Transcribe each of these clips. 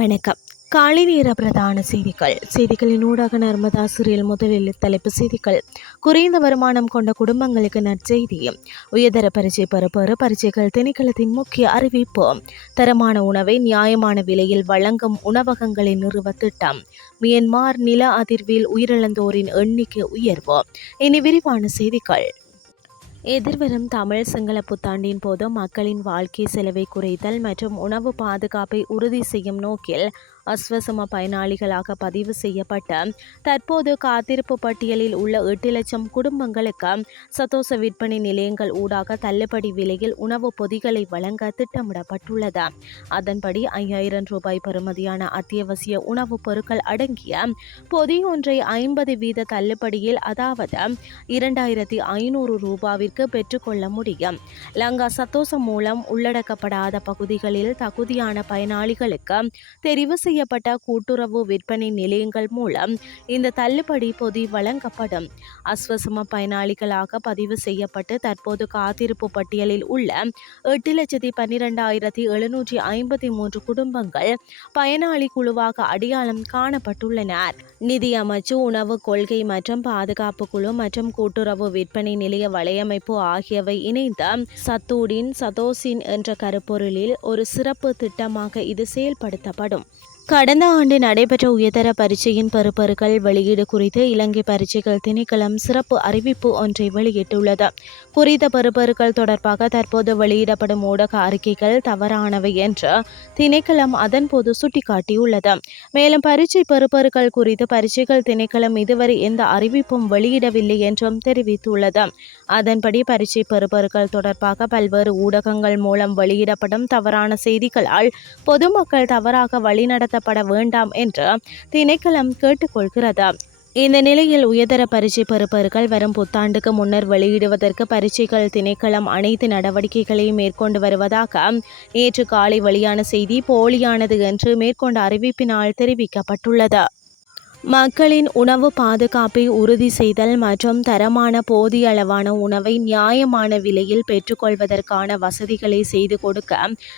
வணக்கம். காலை நேர பிரதான செய்திகள். செய்திகளின் ஊடாக நர்மதா சிறியல் முதலில் தலைப்பு செய்திகள். குறைந்த வருமானம் கொண்ட குடும்பங்களுக்கு நற்செய்தி. உயர்தர பரீட்சை பெறுபேறு பரீட்சைகள் திணைக்களத்தின் முக்கிய அறிவிப்பு. தரமான உணவை நியாயமான விலையில் வழங்கும் உணவகங்களை நிறுவ திட்டம். மியன்மார் நில அதிர்வில் உயிரிழந்தோரின் எண்ணிக்கை உயர்வு. இனி விரிவான செய்திகள். எதிர்வரும் தமிழ் சிங்கள புத்தாண்டின் போது மக்களின் வாழ்க்கை செலவை குறைத்தல் மற்றும் உணவு பாதுகாப்பை உறுதி செய்யும் நோக்கில் அஸ்வசம பயனாளிகளாக பதிவு செய்யப்பட்ட தற்போது காத்திருப்பு பட்டியலில் உள்ள எட்டு லட்சம் குடும்பங்களுக்கு சதோச விற்பனை நிலையங்கள் ஊடாக தள்ளுபடி விலையில் உணவுப் பொதிகளை வழங்க திட்டமிடப்பட்டுள்ளது. அதன்படி ஐயாயிரம் ரூபாய் பெறுமதியான அத்தியாவசிய உணவுப் பொருட்கள் அடங்கிய பொதி ஒன்றை ஐம்பது வீத தள்ளுபடியில் அதாவது இரண்டாயிரத்தி ஐநூறு ரூபாவிற்கு பெற்றுக்கொள்ள முடியும். லங்கா சத்தோசம் மூலம் உள்ளடக்கப்படாத பகுதிகளில் தகுதியான பயனாளிகளுக்கு தெரிவு செய்யப்பட்ட கூட்டுறவு விற்பனை நிலையங்கள் மூலம் இந்த தள்ளுபடி பொதி வழங்கப்படும். அஸ்வசம பயனாளிகளாக பதிவு செய்யப்பட்டு தற்போது காத்திருப்பு பட்டியலில் உள்ள எட்டு லட்சத்தி பன்னிரெண்டாயிரத்தி எழுநூற்றி ஐம்பத்தி மூன்று குடும்பங்கள் பயனாளி குழுவாக அடையாளம் காணப்பட்டுள்ளனர். நிதி அமைச்சு உணவு கொள்கை மற்றும் பாதுகாப்பு குழு மற்றும் கூட்டுறவு விற்பனை நிலைய வலையமைப்பு ஆகியவை இணைந்த சத்தூடின் சதோசின் என்ற கருப்பொருளில் ஒரு சிறப்பு திட்டமாக இது செயல்படுத்தப்படும். கடந்த ஆண்டு நடைபெற்ற உயர்தர பரீட்சையின் பருப்பருக்கள் வெளியீடு குறித்து இலங்கை பரீட்சைகள் திணைக்களம் சிறப்பு அறிவிப்பு ஒன்றை வெளியிட்டுள்ளது. குறித்த பருப்பருக்கள் தொடர்பாக தற்போது வெளியிடப்படும் ஊடக அறிக்கைகள் தவறானவை என்று திணைக்களம் அதன்போது சுட்டிக்காட்டியுள்ளது. மேலும் பரீட்சை பருப்பருக்கள் குறித்து பரீட்சைகள் திணைக்களம் இதுவரை எந்த அறிவிப்பும் வெளியிடவில்லை என்றும் தெரிவித்துள்ளது. அதன்படி பரீட்சை பெறுபர்கள் தொடர்பாக பல்வேறு ஊடகங்கள் மூலம் வெளியிடப்படும் தவறான செய்திகளால் பொதுமக்கள் தவறாக வழிநடத்த நடத்தப்பட வேண்டாம் என்று திணைக்களம் கேட்டுக்கொள்கிறது? இந்த நிலையில் உயர்தர பரீட்சை பெறுபவர்கள் வரும் புத்தாண்டுக்கு முன்னர் வெளியிடுவதற்கு பரீட்சைகள் திணைக்களம் அனைத்து நடவடிக்கைகளையும் மேற்கொண்டு வருவதாக நேற்று காலை வெளியான செய்தி போலியானது என்று மேற்கொண்ட அறிவிப்பினால் தெரிவிக்கப்பட்டுள்ளது. மக்களின் உணவு பாதுகாப்பை உறுதி செய்தல் மற்றும் தரமான போதிய அளவான உணவை நியாயமான விலையில் பெற்றுக்கொள்வதற்கான வசதிகளை செய்து கொடுக்க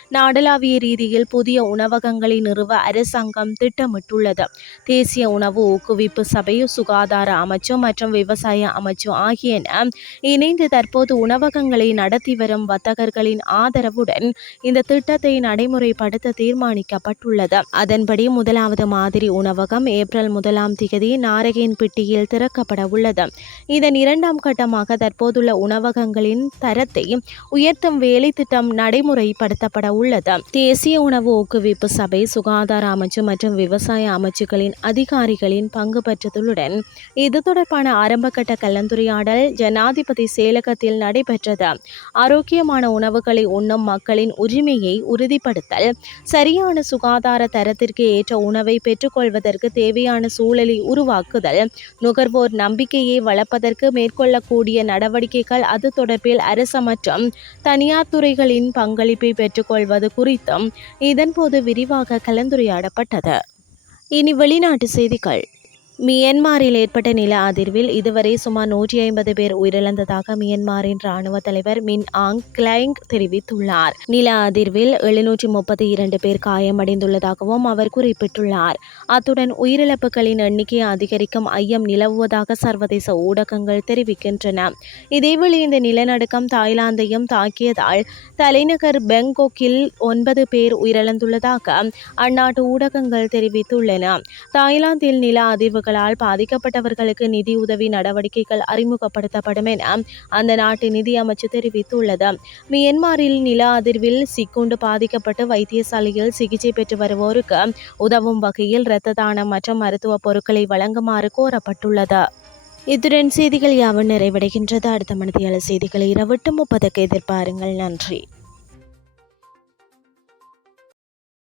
நாடளாவிய ரீதியில் புதிய உணவகங்களை நிறுவ அரசாங்கம் திட்டமிட்டுள்ளது. தேசிய உணவு ஊக்குவிப்பு சபை சுகாதார அமைச்சு மற்றும் விவசாய அமைச்சு ஆகியன இணைந்து தற்போது உணவகங்களை நடத்தி வரும் வர்த்தகர்களின் ஆதரவுடன் இந்த திட்டத்தை நடைமுறைப்படுத்த தீர்மானிக்கப்பட்டுள்ளது. அதன்படி முதலாவது மாதிரி உணவகம் ஏப்ரல் முதல் முதலாம் திகதி நாரகேன்பிட்டியில் திறக்கப்பட உள்ளது. இதன் இரண்டாம் கட்டமாக தற்போதுள்ள உணவகங்களின் தரத்தை உயர்த்தும் வேலை திட்டம் நடைமுறைப்படுத்தப்பட உள்ளது. தேசிய உணவு ஊக்குவிப்பு சபை சுகாதார அமைச்சு மற்றும் விவசாய அமைச்சுகளின் அதிகாரிகளின் பங்கு பெற்றதுடன் இது தொடர்பான ஆரம்பகட்ட கலந்துரையாடல் ஜனாதிபதி செயலகத்தில் நடைபெற்றது. ஆரோக்கியமான உணவுகளை உண்ணும் மக்களின் உரிமையை உறுதிப்படுத்தல் சரியான சுகாதார தரத்திற்கு ஏற்ற உணவை பெற்றுக்கொள்வதற்கு தேவையான சூழலை உருவாக்குதல். நுகர்வோர் நம்பிக்கையை வளர்ப்பதற்கு மேற்கொள்ளக்கூடிய நடவடிக்கைகள் அது தொடர்பில் அரசு மற்றும் தனியார் துறைகளின் பங்களிப்பை பெற்றுக்கொள்வது குறித்தும் இதன்போது விரிவாக கலந்துரையாடப்பட்டது. இனி வெளிநாட்டு செய்திகள். மியன்மாரில் ஏற்பட்ட நில அதிர்வில் இதுவரை சுமார் நூற்றி ஐம்பது பேர் உயிரிழந்ததாக மியன்மாரின் ராணுவ தலைவர் மின் ஆங் கிளைங் தெரிவித்துள்ளார். நில அதிர்வில் எழுநூற்றி முப்பத்தி இரண்டு பேர் காயமடைந்துள்ளதாகவும் அவர் குறிப்பிட்டுள்ளார். அத்துடன் உயிரிழப்புகளின் எண்ணிக்கை அதிகரிக்கும் ஐயம் நிலவுவதாக சர்வதேச ஊடகங்கள் தெரிவிக்கின்றன. இதேவேளை இந்த நிலநடுக்கம் தாய்லாந்தையும் தாக்கியதால் தலைநகர் பெங்கோக்கில் ஒன்பது பேர் உயிரிழந்துள்ளதாக அந்நாட்டு ஊடகங்கள் தெரிவித்துள்ளன. தாய்லாந்தில் நில அதிர்வுகள் தாக்குதல்களால் பாதிக்கப்பட்டவர்களுக்கு நிதி உதவி நடவடிக்கைகள் அறிமுகப்படுத்தப்படும் என அந்த நாட்டு நிதி அமைச்சு தெரிவித்துள்ளது. மியன்மாரில் நில அதிர்வில் சிக்குண்டு பாதிக்கப்பட்டு வைத்தியசாலையில் சிகிச்சை பெற்று வருவோருக்கு உதவும் வகையில் இரத்த தானம் மற்றும் மருத்துவ பொருட்களை வழங்குமாறு கோரப்பட்டுள்ளது. இத்துடன் செய்திகள் யாவும் நிறைவடைகின்றது. அடுத்த மனதியாளர் செய்திகளை இரவட்டு முப்பதுக்கு எதிர்பாருங்கள். நன்றி.